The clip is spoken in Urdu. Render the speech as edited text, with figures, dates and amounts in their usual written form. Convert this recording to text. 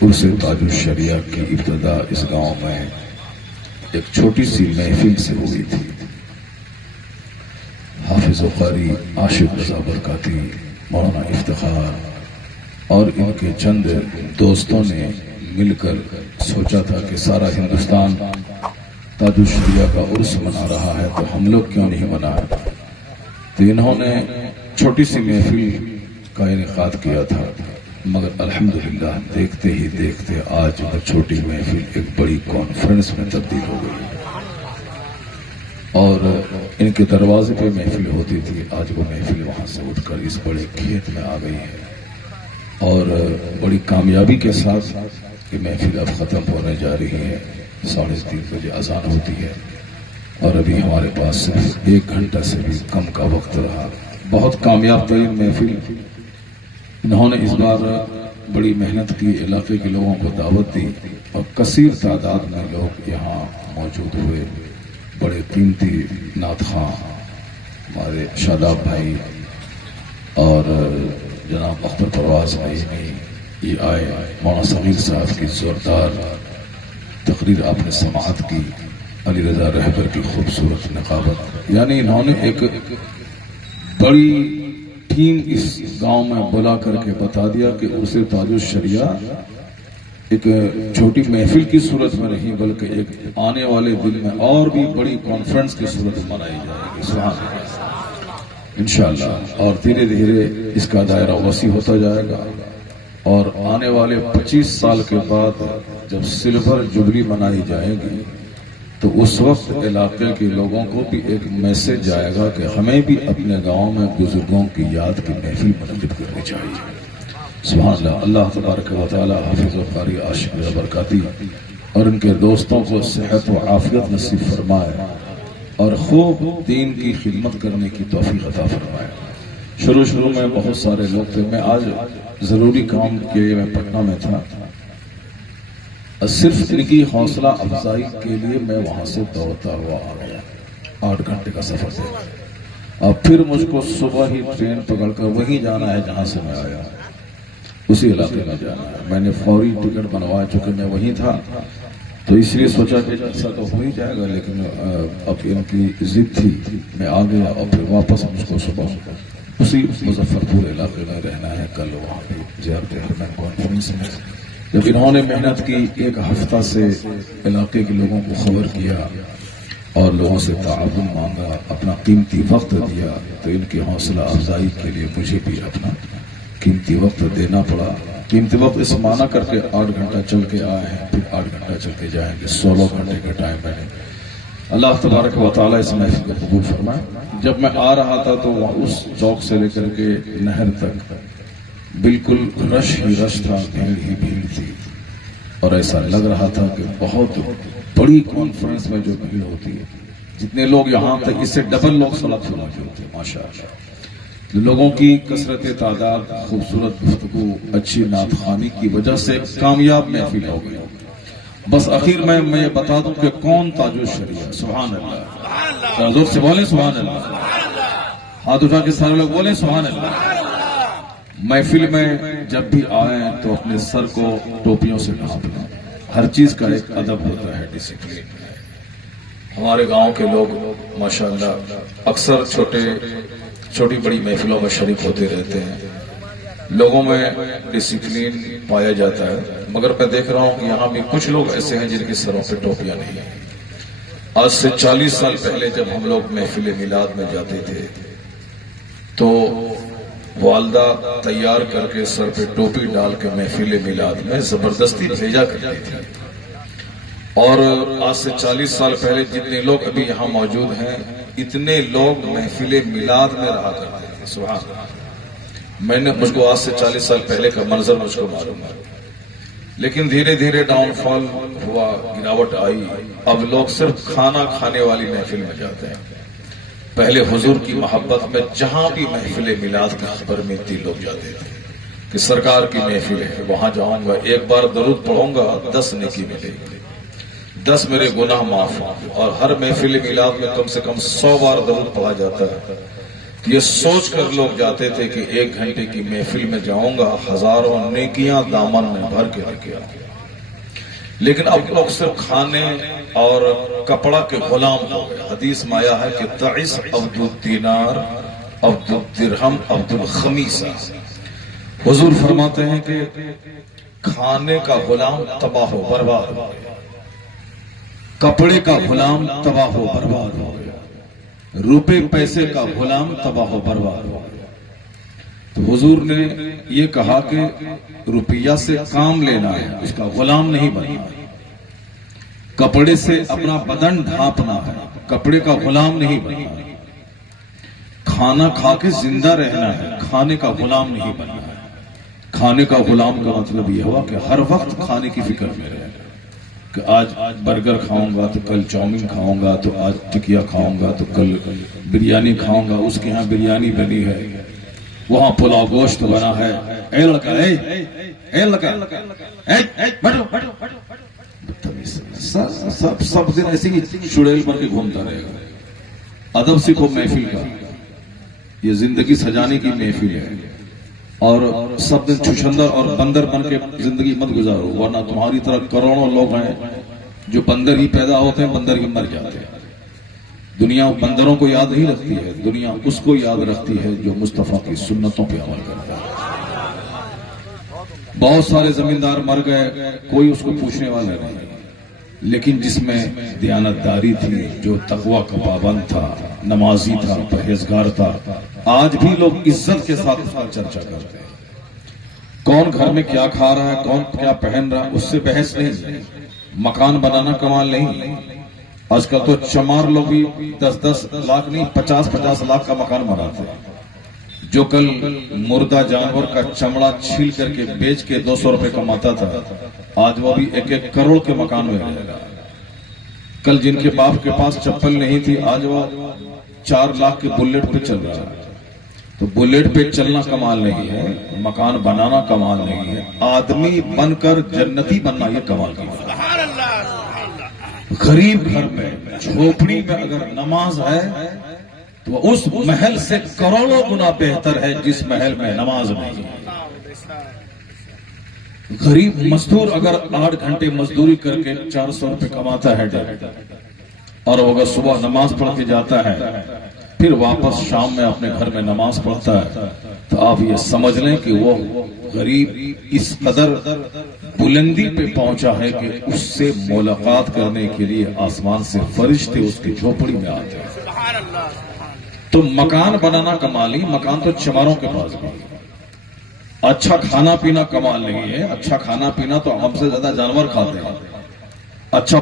عرس تاج الشریعہ کی ابتدا اس گاؤں میں ایک چھوٹی سی محفل سے ہوئی تھی۔ حافظ و قاری عاشق رضا برکاتی، مولانا افتخار اور ان کے چند دوستوں نے مل کر سوچا تھا کہ سارا ہندوستان تاج الشریعہ کا عرس منا رہا ہے تو ہم لوگ کیوں نہیں منائیں۔ تو انہوں نے چھوٹی سی محفل کا انعقاد کیا تھا، مگر الحمدللہ دیکھتے ہی دیکھتے آج وہ چھوٹی محفل ایک بڑی کانفرنس میں تبدیل ہو گئی اور ان کے دروازے پہ محفل ہوتی تھی، آج وہ محفل وہاں سے اٹھ کر اس بڑے کھیت میں آ گئی ہے اور بڑی کامیابی کے ساتھ یہ محفل اب ختم ہونے جا رہی ہے۔ 3:30 بجے اذان ہوتی ہے اور ابھی ہمارے پاس صرف 1 گھنٹہ سے بھی کم کا وقت رہا۔ بہت کامیاب ترین محفل انہوں نے اس بار بڑی محنت کی، علاقے کے لوگوں کو دعوت دی اور کثیر تعداد میں لوگ یہاں موجود ہوئے۔ بڑے قیمتی نعت خواں ہمارے شاداب بھائی اور جناب اختر پرواز بھائی یہ آئے، مولانا صغیر صاحب کی زوردار تقریر آپ نے سماعت کی، علی رضا رہبر کی خوبصورت نقابت، یعنی انہوں نے ایک بڑی ٹیم اس گاؤں میں بلا کر کے بتا دیا کہ عرس تاج الشریعہ ایک چھوٹی محفل کی صورت میں نہیں بلکہ ایک آنے والے دن میں اور بھی بڑی کانفرنس کی صورت میں منائی جائے گی، سبحان اللہ، انشاءاللہ۔ اور دھیرے دھیرے اس کا دائرہ وسیع ہوتا جائے گا اور آنے والے 25 سال کے بعد جب سلور جبلی منائی جائے گی تو اس وقت علاقے کے لوگوں کو بھی ایک میسج جائے گا کہ ہمیں بھی اپنے گاؤں میں بزرگوں کی یاد کی محفل منعقد کرنی چاہیے، سبحان اللہ۔ اللہ تبارک و تعالی حافظ و قاری عاشق رضا برکاتی اور ان کے دوستوں کو صحت و عافیت نصیب فرمائے اور خوب دین کی خدمت کرنے کی توفیق عطا فرمائے۔ شروع میں بہت سارے لوگ تھے، میں آج ضروری کام کے لیے میں پٹنہ میں تھا، صرف ان کی حوصلہ افزائی کے لیے میں وہاں سے دوڑتا ہوا آ گیا، 8 گھنٹے کا سفر تھا اور پھر مجھ کو صبح ہی ٹرین پکڑ کر وہیں جانا ہے جہاں سے میں آیا، اسی علاقے میں جانا ہے۔ میں نے فوری ٹکٹ بنوایا، چونکہ میں وہیں تھا تو اس لیے سوچا کہ جلسہ تو ہو ہی جائے گا، لیکن اب ان کی ضد تھی، میں آ گیا اور پھر واپس مجھ کو صبح اسی مظفر پور علاقے میں رہنا ہے۔ کل وہاں پہ زیارت حرمین کانفرنس میں جب انہوں نے محنت کی، 1 ہفتہ سے علاقے کے لوگوں کو خبر کیا اور لوگوں سے تعاون مانگا، اپنا قیمتی وقت دیا، تو ان کی حوصلہ افزائی کے لیے مجھے بھی اپنا قیمتی وقت دینا پڑا۔ قیمتی وقت اس معنی کر کے 8 گھنٹہ چل کے آئے ہیں، پھر 8 گھنٹہ چل کے جائیں گے، 16 گھنٹے کا ٹائم ہے۔ اللہ تبارک و تعالیٰ اس محفل کو قبول فرمائے۔ جب میں آ رہا تھا تو اس چوک سے لے کر کے نہر تک بالکل رش ہی رش تھا، بھیڑ ہی بھیڑ تھی اور ایسا لگ رہا تھا کہ بہت بڑی کانفرنس میں جو بھیڑ ہوتی ہے، جتنے لوگ یہاں تھے اس سے ڈبل لوگ سلام موجود ہوتے ہیں، ماشاء اللہ۔ لوگوں کی کثرت تعداد، خوبصورت گفتگو، اچھی نعت خوانی کی وجہ سے کامیاب محفل ہو گئی۔ بس آخر میں یہ بتا دوں کہ کون تاج الشریعہ، سبحان اللہ، زور سے بولیں سبحان اللہ، ہاتھ اٹھا کے سارے لوگ بولیں سبحان اللہ۔ محفل میں جب بھی آئیں تو اپنے سر کو ٹوپیوں سے ڈھانپ لیں، ہر چیز کا ایک ادب ہوتا ہے، ڈسپلن ہے۔ ہمارے گاؤں کے لوگ ماشاءاللہ اکثر چھوٹی بڑی محفلوں میں شریک ہوتے رہتے ہیں، لوگوں میں ڈسپلن پایا جاتا ہے، مگر میں دیکھ رہا ہوں کہ یہاں بھی کچھ لوگ ایسے ہیں جن کے سروں پہ ٹوپیاں نہیں ہیں۔ آج سے 40 سال پہلے جب ہم لوگ محفل میلاد میں جاتے تھے تو والدہ تیار کر کے سر پہ ٹوپی ڈال کے محفل میلاد میں زبردستی بھیجا کرتی تھی، اور آج سے 40 سال پہلے جتنے لوگ ابھی یہاں موجود ہیں اتنے لوگ محفل میلاد میں رہا کرتے تھے، سبحان اللہ۔ مجھ کو آج سے 40 سال پہلے کا منظر مجھ کو معلوم ہے، لیکن دھیرے دھیرے ڈاؤن فال ہوا، گراوٹ آئی، اب لوگ صرف کھانا کھانے والی محفل میں جاتے ہیں۔ پہلے حضور کی محبت میں جہاں بھی محفل میلاد کی خبر ملتی لوگ جاتے تھے کہ سرکار کی محفل ہے، وہاں جاؤں گا، 1 بار درود پڑھوں گا 10 نیکی ملے گی، 10 میرے گناہ معاف ہوں گے۔ اور ہر محفل میلاد میں کم سے کم 100 بار درود پڑھا جاتا ہے یہ سوچ کر لوگ جاتے تھے کہ 1 گھنٹے کی محفل میں جاؤں گا، ہزاروں نیکیاں دامن میں بھر کے لے کے آؤں گا، لیکن اب لوگ صرف کھانے اور کپڑا کے غلام ہو گئے۔ حدیث میں آیا ہے کہ تعس عبد الدینار عبد الدرہم عبد الخمیسہ۔ حضور فرماتے ہیں کہ کھانے کا غلام تباہ و برباد ہو گیا، کپڑے کا غلام تباہ و برباد ہو گیا، روپے پیسے کا غلام تباہ و برباد ہو گیا۔ تو حضور نے یہ کہا کہ روپیہ سے کام لینا ہے، اس کا غلام نہیں بننا ہے، کپڑے سے اپنا بدن ڈھانپنا ہے، کپڑے کا غلام نہیں بننا ہے، کھانا کھا کے زندہ رہنا ہے، کھانے کا غلام نہیں بننا ہے۔ کھانے کا غلام کا مطلب یہ ہوا کہ ہر وقت کھانے کی فکر میں رہے، کہ آج برگر کھاؤں گا تو کل چاؤمین کھاؤں گا، تو آج ٹکیا کھاؤں گا تو کل بریانی کھاؤں گا، اس کے ہاں بریانی بنی ہے، وہاں پلاؤ گوشت بنا ہے، اے لڑکا اے لڑکا سب دن ایسے ہی چڑیل بن کے گھومتا رہے گا۔ ادب سیکھو محفل کا، یہ زندگی سجانے کی محفل ہے، اور سب دن چھچندر اور بندر بن کے زندگی مت گزارو، ورنہ تمہاری طرح کروڑوں لوگ ہیں جو بندر ہی پیدا ہوتے ہیں، بندر ہی مر جاتے ہیں۔ دنیا بندروں کو یاد نہیں رکھتی ہے، دنیا اس کو یاد رکھتی ہے جو مصطفیٰ کی سنتوں پہ عمل کرتا ہے۔ بہت سارے زمیندار مر گئے، کوئی اس کو پوچھنے والا نہیں، لیکن جس میں دیانتداری تھی، جو تقوی کا پابند تھا، نمازی تھا، پرہیزگار تھا، آج بھی لوگ عزت کے ساتھ اس کا چرچا کرتے ہیں۔ کون گھر میں کیا کھا رہا ہے، کون کیا پہن رہا ہے، اس سے بحث نہیں۔ مکان بنانا کمال نہیں، آج کل تو چمار لوگ بھی 10-10 لاکھ نہیں 50-50 لاکھ کا مکان بناتے ہیں۔ جو کل مردہ جانور کا چمڑا چھیل کر کے بیچ کے 200 روپے کماتا تھا، آج وہ بھی 1-1 کروڑ کے مکان میں رہے گا۔ کل جن کے باپ کے پاس چپل نہیں تھی، آج وہ 4 لاکھ کے بلیٹ پہ چل رہا ہے۔ تو بلیٹ پہ چلنا کمال نہیں ہے، مکان بنانا کمال نہیں ہے، آدمی بن کر جنتی بننا یہ کمال کی بات ہے۔ غریب گھر میں جھوپڑی میں اگر نماز ہے تو اس محل سے کروڑوں گنا بہتر ہے جس محل میں نماز نہیں ہے۔ غریب مزدور اگر 8 گھنٹے مزدوری کر کے 400 روپے کماتا ہے اور وہ اگر صبح نماز پڑھ کے جاتا ہے پھر واپس شام میں اپنے گھر میں نماز پڑھتا ہے، تو آپ یہ سمجھ لیں کہ وہ غریب اس قدر بلندی پہ پہنچا ہے کہ اس سے ملاقات کرنے کے لیے آسمان سے فرشتے اس کی جھوپڑی میں آتے ہیں۔ تو مکان بنانا کمال نہیں، مکان تو چماروں کے پاس بھی۔ اچھا کھانا پینا کمال نہیں ہے، اچھا کھانا پینا تو ہم سے زیادہ جانور کھاتے ہیں۔ اچھا